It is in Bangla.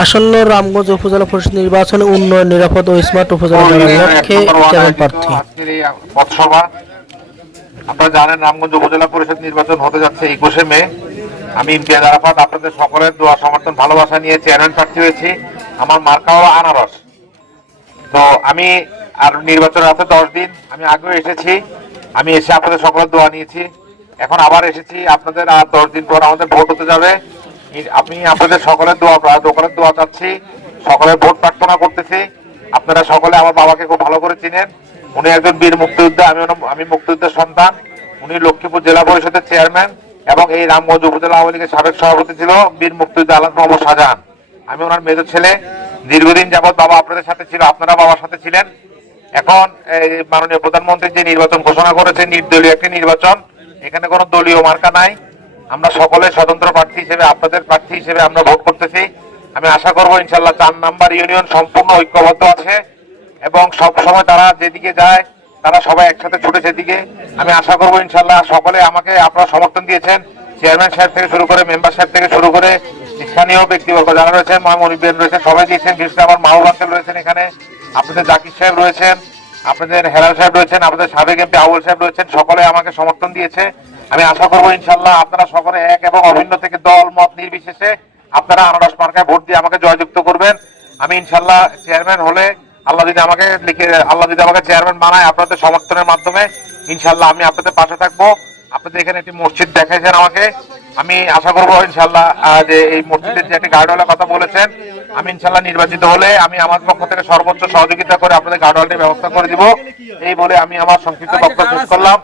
আসন্ন রামগঞ্জ উপজেলা পরিষদ নির্বাচনে উন্নয়ন নিরাপদ ও স্মার্ট উপজেলা গড়ার লক্ষ্যে কেমন প্রার্থী? আপনারা জানেন রামগঞ্জ উপজেলা পরিষদ নির্বাচন হতে যাচ্ছে একুশে মে। আমি ইমতিয়াজ আরাফাত আপনাদের সকলের দোয়া সমর্থন ভালোবাসা নিয়ে চেয়ারম্যান প্রার্থী হয়েছি। আমার মার্কা হলো আনারস। তো আমি আর নির্বাচন আছে দশ দিন আমি আগেও এসেছি। আমি এসে আপনাদের সকলের দোয়া নিয়েছি। এখন আবার এসেছি। আপনাদের আর দশ দিন পর আমাদের ভোট হতে যাবে। আমি আপনাদের সকলের দোয়া সকলের দোয়া চাচ্ছি। সকলের ভোট প্রার্থনা করতেছি। আপনারা সকলে আমার বাবাকে খুব ভালো করে চিনেন। উনি একজন বীর মুক্তিযোদ্ধা, আমি আমি মুক্তিযোদ্ধার সন্তান। উনি লক্ষ্মীপুর জেলা পরিষদের চেয়ারম্যান এবং এই রামগঞ্জ উপজেলা আওয়ামী লীগের সাবেক সভাপতি ছিল বীর মুক্তিযোদ্ধা আলাদ মোহাম্মদ শাহজাহান। আমি ওনার মেজর ছেলে। দীর্ঘদিন যাবৎ বাবা আপনাদের সাথে ছিল, আপনারা বাবার সাথে ছিলেন। এখন এই মাননীয় প্রধানমন্ত্রী যে নির্বাচন ঘোষণা করেছে নির্দলীয় একটি নির্বাচন, এখানে কোনো দলীয় মার্কা নাই। আমরা সকলে স্বতন্ত্র প্রার্থী হিসেবে, আপনাদের প্রার্থী হিসেবে আমরা ভোট করতেছি। আমি আশা করব ইনশাল্লাহ চার নাম্বার ইউনিয়ন সম্পূর্ণ ঐক্যবদ্ধ আছে এবং সব সময় তারা যেদিকে যায়, তারা সবাই একসাথে ছুটে সেদিকে। আমি আশা করব ইনশাল্লাহ সকলে আমাকে আপনারা সমর্থন দিয়েছেন। চেয়ারম্যান সাহেব থেকে শুরু করে, মেম্বার সাহেব থেকে শুরু করে, স্থানীয় ব্যক্তিবর্গ যারা রয়েছেন মনিবেন রয়েছেন, সবাই দিয়েছেন। বিশেষ করে আমার মাহবুব রয়েছেন এখানে। আপনাদের জাকির সাহেব রয়েছেন। আপনাদের হেলাল সাহেব রয়েছেন, আপনাদের সাবেক এমপি আউল সাহেব রয়েছেন, সকলে আমাকে সমর্থন দিয়েছে। আমি আশা করব ইনশাল্লাহ আপনারা সকলে এক এবং অভিন্ন থেকে দল, মত নির্বিশেষে আপনারা আনারস মার্কায় ভোট দিয়ে আমাকে জয়যুক্ত করবেন। আমি ইনশাল্লাহ চেয়ারম্যান হলে আল্লাহ যদি আমাকে লিখে, আল্লাহ যদি আমাকে চেয়ারম্যান বানায় আপনাদের সমর্থনের মাধ্যমে, ইনশাল্লাহ আমি আপনাদের পাশে থাকব। আপনাদের এখানে একটি মসজিদ দেখাইছেন আমাকে। আমি আশা করব ইনশাল্লাহ যে এই মসজিদের যে একটি গার্ডওয়ালের কথা বলেছেন, আমি ইনশাল্লাহ নির্বাচিত হলে আমি আমার পক্ষ থেকে সর্বোচ্চ সহযোগিতা করে আপনাদের গার্ডওয়ালটির ব্যবস্থা করে দিব। এই বলে আমি আমার সংক্ষিপ্ত বক্তব্য শেষ করলাম।